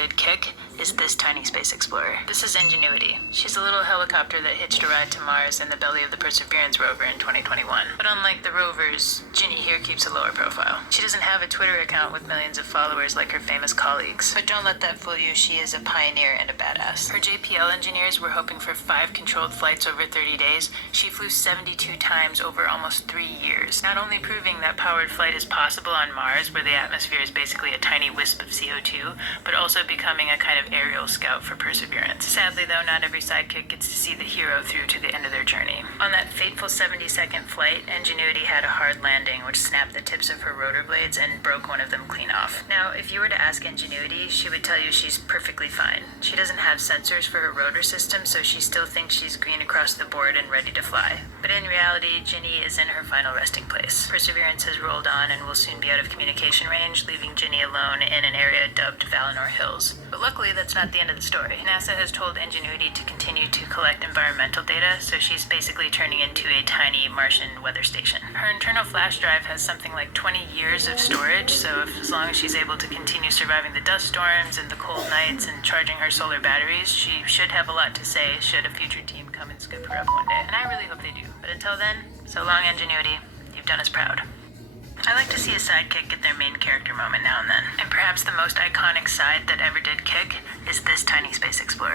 did kick is this tiny space explorer. This is Ingenuity. She's a little helicopter that hitched a ride to Mars in the belly of the Perseverance rover in 2021. But unlike the rovers, Ginny here keeps a lower profile. She doesn't have a Twitter account with millions of followers like her famous colleagues. But don't let that fool you, she is a pioneer and a badass. Her JPL engineers were hoping for 5 controlled flights over 30 days. She flew 72 times over almost 3 years, not only proving that powered flight is possible on Mars, where the atmosphere is basically a tiny wisp of CO2, but also becoming a kind of aerial scout for Perseverance. Sadly, though, not every sidekick gets to see the hero through to the end of their journey. On that fateful 70-second flight, Ingenuity had a hard landing, which snapped the tips of her rotor blades and broke one of them clean off. Now, if you were to ask Ingenuity, she would tell you she's perfectly fine. She doesn't have sensors for her rotor system, so she still thinks she's green across the board and ready to fly. But in reality, Ginny is in her final resting place. Perseverance has rolled on and will soon be out of communication range, leaving Ginny alone in an area dubbed Valinor Hills. But luckily, that's not the end of the story. NASA has told Ingenuity to continue to collect environmental data, so she's basically turning into a tiny Martian weather station. Her internal flash drive has something like 20 years of storage, so as long as she's able to continue surviving the dust storms and the cold nights and charging her solar batteries, she should have a lot to say should a future team come and scoop her up one day. And I really hope they do. But until then, so long, Ingenuity. You've done us proud. I like to see a sidekick get their main character moment now and then. And perhaps the most iconic side that ever did kick is this tiny space explorer.